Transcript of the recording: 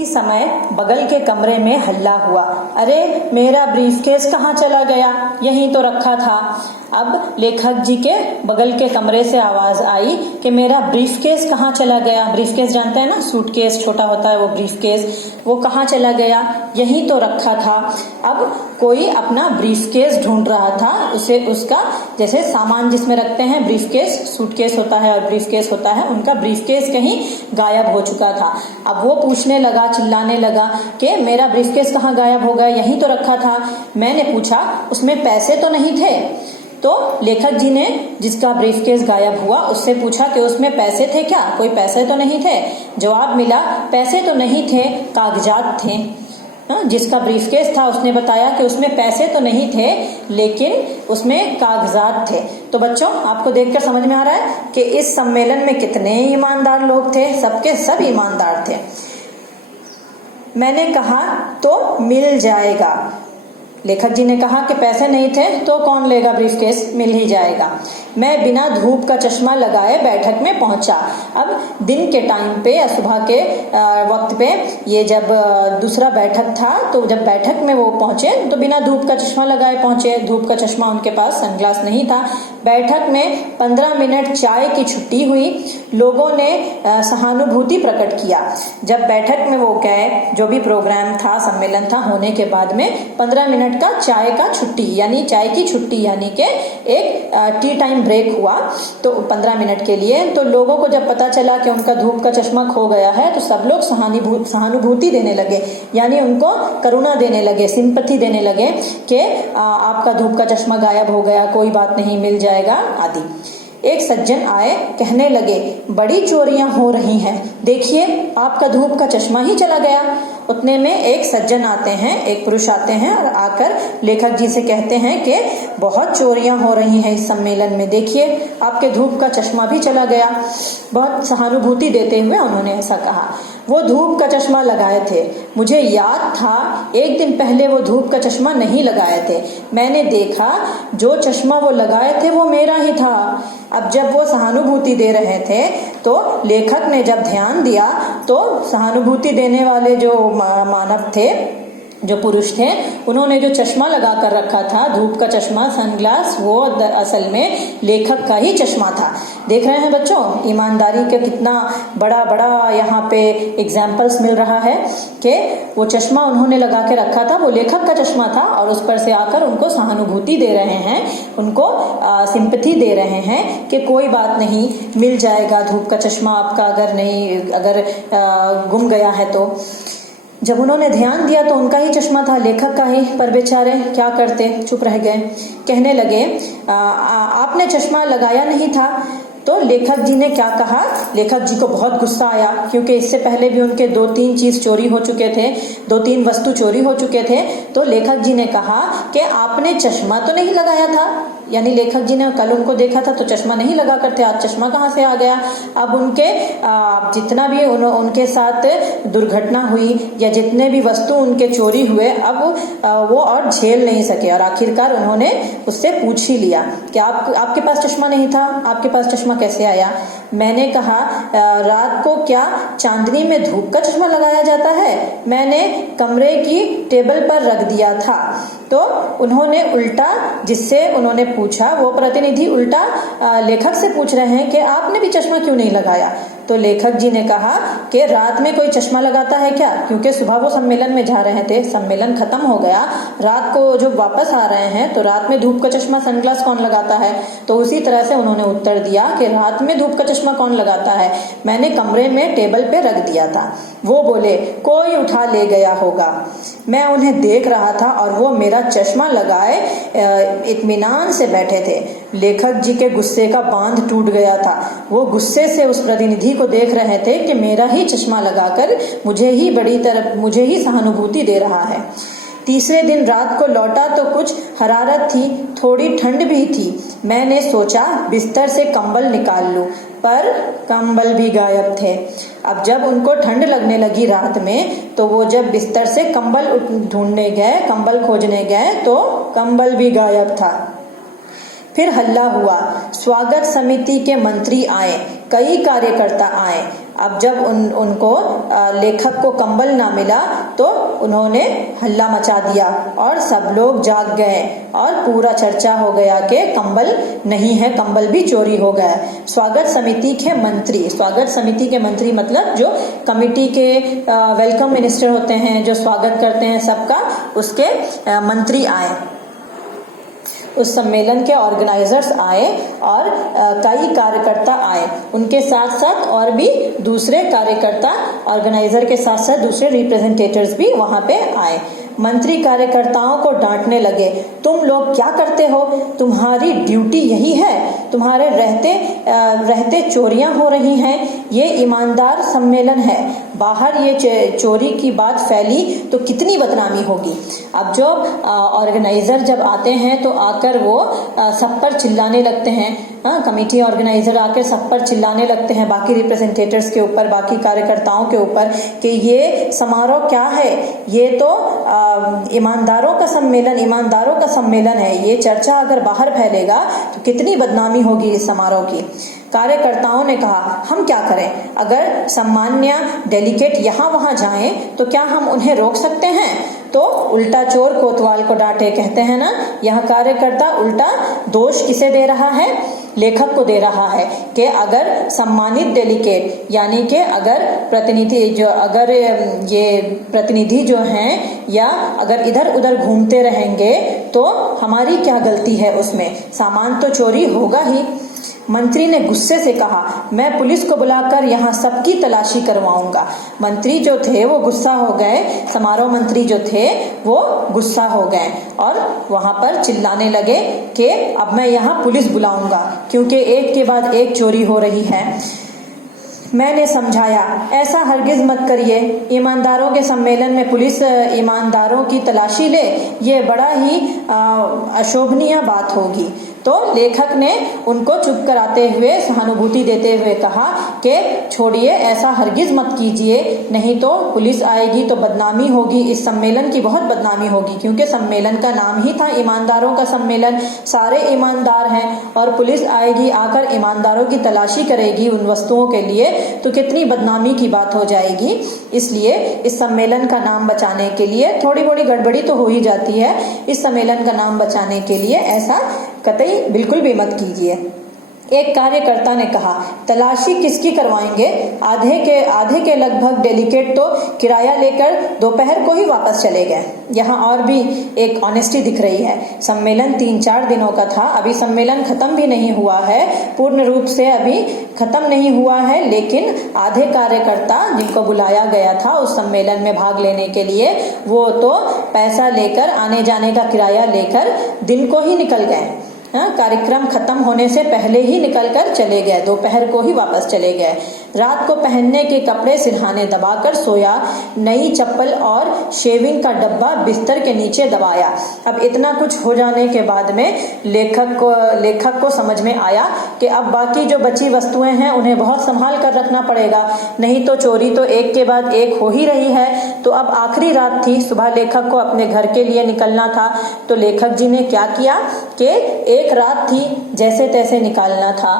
इसी समय बगल के कमरे में हल्ला हुआ। अरे मेरा ब्रीफकेस कहाँ चला गया, यहीं तो रखा था। अब लेखक जी के बगल के कमरे से आवाज आई कि मेरा ब्रीफकेस कहाँ चला गया। ब्रीफकेस जानते हैं ना, सूटकेस छोटा होता है वो ब्रीफकेस, वो कहाँ चला गया, यहीं तो रखा था। अब कोई अपना ब्रीफकेस ढूंढ रहा था, उसे उसका जैसे सामान जिसमें रखते हैं ब्रीफकेस, सूटकेस होता है और ब्रीफकेस होता है, उनका ब्रीफकेस कहीं गायब हो चुका था। अब वो पूछने लगा, चिल्लाने लगा कि मेरा ब्रीफकेस कहाँ गायब हो गया, यहीं तो रखा था। मैंने पूछा उसमें पैसे तो नहीं थे? तो लेखक जी ने जिसका ब्रीफकेस गायब हुआ उससे पूछा कि उसमें पैसे थे क्या, कोई पैसे तो नहीं थे? जवाब मिला पैसे तो नहीं थे, कागजात थे। जिसका ब्रीफकेस था उसने बताया कि उसमें पैसे तो नहीं थे लेकिन उसमें कागजात थे। तो बच्चों आपको देखकर समझ में आ रहा है कि इस सम्मेलन में कितने ईमानदार लोग थे, सबके सब ईमानदार थे। मैंने कहा तो मिल जाएगा। लेखक जी ने कहा कि पैसे नहीं थे तो कौन लेगा ब्रीफकेस, मिल ही जाएगा। मैं बिना धूप का चश्मा लगाए बैठक में पहुंचा। अब दिन के टाइम पे या सुबह के वक्त पे ये जब दूसरा बैठक था तो जब बैठक में वो पहुंचे तो बिना धूप का चश्मा लगाए पहुंचे। धूप का चश्मा उनके पास, सनग्लास नहीं था। बैठक में 15 मिनट चाय की छुट्टी हुई। लोगों ने सहानुभूति प्रकट किया। जब बैठक में वो गए, जो भी प्रोग्राम था, सम्मेलन था, होने के बाद में 15 मिनट का चाय का छुट्टी यानी चाय की छुट्टी यानी कि एक टी टाइम ब्रेक हुआ तो 15 मिनट के लिए। तो लोगों को जब पता चला कि उनका धूप का चश्मा खो गया है तो सब लोग सहानुभूति देने लगे, यानी उनको करुणा देने लगे, सिंपैथी देने लगे कि आपका धूप का चश्मा गायब हो गया, कोई बात नहीं, मिल जाएगा आदि। एक सज्जन आए, कहने लगे बड़ी चोरियां हो रही हैं, देखिए आपका धूप का चश्मा ही चला गया। उतने में एक सज्जन आते हैं, एक पुरुष आते हैं और आकर लेखक जी से कहते हैं कि बहुत चोरियां हो रही हैं इस सम्मेलन में, देखिए आपके धूप का चश्मा भी चला गया। बहुत सहानुभूति देते हुए उन्होंने ऐसा कहा। वो धूप का चश्मा लगाए थे, मुझे याद था एक दिन पहले वो धूप का चश्मा नहीं लगाए थे। मैंने देखा जो चश्मा वो लगाए थे वो मेरा ही था। अब जब वो सहानुभूति दे रहे थे तो लेखक ने जब ध्यान दिया तो सहानुभूति देने वाले जो मानव थे, जो पुरुष थे, उन्होंने जो चश्मा लगा कर रखा था, धूप का चश्मा, सनग्लास, वो असल में लेखक का ही चश्मा था। देख रहे हैं बच्चों ईमानदारी के कितना बड़ा बड़ा यहाँ पे एग्जाम्पल्स मिल रहा है कि वो चश्मा उन्होंने लगा के रखा था, वो लेखक का चश्मा था और उस पर से आकर उनको सहानुभूति दे रहे हैं, उनको सिंपैथी दे रहे हैं कि कोई बात नहीं, मिल जाएगा धूप का चश्मा आपका, अगर गुम गया है तो। जब उन्होंने ध्यान दिया तो उनका ही चश्मा था, लेखक का ही, पर बेचारे क्या करते, चुप रह गए। कहने लगे आपने चश्मा लगाया नहीं था। तो लेखक जी ने क्या कहा, लेखक जी को बहुत गुस्सा आया क्योंकि इससे पहले भी उनके 2-3 चीज चोरी हो चुके थे, 2-3 वस्तु चोरी हो चुके थे। तो लेखक जी ने कहा कि आपने चश्मा तो नहीं लगाया था, यानी लेखक जी ने कल उनको देखा था तो चश्मा नहीं लगा करते, आज चश्मा कहाँ से आ गया। अब उनके जितना भी उनके साथ दुर्घटना हुई या जितने भी वस्तु उनके चोरी हुए, अब वो और झेल नहीं सके और आखिरकार उन्होंने उससे पूछ ही लिया कि आपके पास चश्मा नहीं था, आपके पास चश्मा कैसे आया। मैंने कहा रात को क्या चांदनी में धूप का चश्मा लगाया जाता है, मैंने कमरे की टेबल पर रख दिया था। तो उन्होंने उल्टा, जिससे उन्होंने पूछा, वो प्रतिनिधि उल्टा लेखक से पूछ रहे हैं कि आपने भी चश्मा क्यों नहीं लगाया। तो लेखक जी ने कहा कि रात में कोई चश्मा लगाता है क्या, क्योंकि सुबह वो सम्मेलन में जा रहे थे, सम्मेलन खत्म हो गया, रात को जो वापस आ रहे हैं तो रात में धूप का चश्मा, सनग्लास कौन लगाता है। तो उसी तरह से उन्होंने उत्तर दिया कि रात में धूप का चश्मा कौन लगाता है, मैंने कमरे में टेबल पे रख दिया था। वो बोले कोई उठा ले गया होगा, मैं उन्हें देख रहा था और वो मेरा चश्मा लगाए इत्मीनान से बैठे थे। लेखक जी के गुस्से का बांध टूट गया था, वो गुस्से से उस प्रतिनिधि को देख रहे थे कि मेरा ही चश्मा लगाकर मुझे ही सहानुभूति दे रहा है। तीसरे दिन रात को लौटा तो कुछ हरारत थी, थोड़ी ठंड भी थी। मैंने सोचा बिस्तर से कंबल निकाल लूं, पर कंबल भी गायब थे। अब जब उनको ठंड लगने लगी रात में तो वो जब बिस्तर से कंबल ढूंढने गए, कंबल खोजने गए तो कंबल भी गायब था। फिर हल्ला हुआ, स्वागत समिति के मंत्री आए, कई कार्यकर्ता आए। अब जब उनको लेखक को कंबल ना मिला तो उन्होंने हल्ला मचा दिया और सब लोग जाग गए और पूरा चर्चा हो गया कि कंबल नहीं है, कंबल भी चोरी हो गया। स्वागत समिति के मंत्री मतलब जो कमिटी के वेलकम मिनिस्टर होते हैं, जो स्वागत करते हैं सबका, उसके मंत्री आए। उस सम्मेलन के ऑर्गेनाइजर्स आए और कई कार्यकर्ता आए, उनके साथ साथ और भी दूसरे कार्यकर्ता, ऑर्गेनाइजर के साथ साथ दूसरे रिप्रेजेंटेटिव्स भी वहां पे आए। मंत्री कार्यकर्ताओं को डांटने लगे, तुम लोग क्या करते हो, तुम्हारी ड्यूटी यही है, तुम्हारे रहते चोरियां हो रही हैं, ये ईमानदार सम्मेलन है, बाहर ये चोरी की बात फैली तो कितनी बदनामी होगी। अब जो ऑर्गेनाइजर जब आते हैं तो आकर वो सब पर चिल्लाने लगते हैं, कमेटी ऑर्गेनाइजर आकर सब पर चिल्लाने लगते हैं, बाकी रिप्रेजेंटेटिव्स के ऊपर, बाकी कार्यकर्ताओं के ऊपर कि ये समारोह क्या है, ये तो ईमानदारों का सम्मेलन है, ये चर्चा अगर बाहर फैलेगा तो कितनी बदनामी होगी इस समारोह की। कार्यकर्ताओं ने कहा, हम क्या करें, अगर सम्मान्य डेलीगेट यहाँ वहां जाएं तो क्या हम उन्हें रोक सकते हैं? तो उल्टा चोर कोतवाल को डांटे, कहते हैं ना, यह कार्यकर्ता उल्टा दोष किसे दे रहा है, लेखक को दे रहा है कि अगर सम्मानित डेलीगेट यानी कि अगर ये प्रतिनिधि जो हैं या अगर इधर उधर घूमते रहेंगे तो हमारी क्या गलती है, उसमें सामान तो चोरी होगा ही। मंत्री ने गुस्से से कहा, मैं पुलिस को बुलाकर यहाँ सबकी तलाशी करवाऊंगा। मंत्री जो थे वो गुस्सा हो गए, समारोह मंत्री जो थे वो गुस्सा हो गए और वहां पर चिल्लाने लगे कि अब मैं यहाँ पुलिस बुलाऊंगा क्योंकि एक के बाद एक चोरी हो रही है। मैंने समझाया, ऐसा हरगिज मत करिए, ईमानदारों के सम्मेलन में पुलिस ईमानदारों की तलाशी ले, ये बड़ा ही अशोभनीय बात होगी। तो लेखक ने उनको चुप कराते हुए, सहानुभूति देते हुए कहा कि छोड़िए, ऐसा हरगिज मत कीजिए, नहीं तो पुलिस आएगी तो बदनामी होगी, इस सम्मेलन की बहुत बदनामी होगी, क्योंकि सम्मेलन का नाम ही था ईमानदारों का सम्मेलन, सारे ईमानदार हैं और पुलिस आएगी, आकर ईमानदारों की तलाशी करेगी उन वस्तुओं के लिए तो कितनी बदनामी की बात हो जाएगी। इसलिए इस सम्मेलन का नाम बचाने के लिए, थोड़ी बड़ी गड़बड़ी तो हो ही जाती है, इस सम्मेलन का नाम बचाने के लिए ऐसा कतई बिल्कुल भी मत कीजिए। एक कार्यकर्ता ने कहा, तलाशी किसकी करवाएंगे, आधे के लगभग डेलीगेट तो किराया लेकर दोपहर को ही वापस चले गए। यहाँ और भी एक ऑनेस्टी दिख रही है, सम्मेलन 3-4 दिनों का था, अभी सम्मेलन खत्म भी नहीं हुआ है, पूर्ण रूप से अभी खत्म नहीं हुआ है, लेकिन आधे कार्यकर्ता जिनको बुलाया गया था उस सम्मेलन में भाग लेने के लिए, वो तो पैसा लेकर, आने जाने का किराया लेकर दिन को ही निकल गए, कार्यक्रम खत्म होने से पहले ही निकलकर चले गए, दोपहर को ही वापस चले गए। रात को पहनने के कपड़े सिरहाने दबाकर सोया, नई चप्पल और शेविंग का डब्बा बिस्तर के नीचे दबाया। अब इतना कुछ हो जाने के बाद में लेखक को समझ में आया कि अब बाकी जो बची वस्तुएं हैं उन्हें बहुत संभाल कर रखना पड़ेगा, नहीं तो चोरी तो एक के बाद एक हो ही रही है। तो अब आखिरी रात थी, सुबह लेखक को अपने घर के लिए निकलना था, तो लेखक जी ने क्या किया कि एक रात थी, जैसे तैसे निकालना था,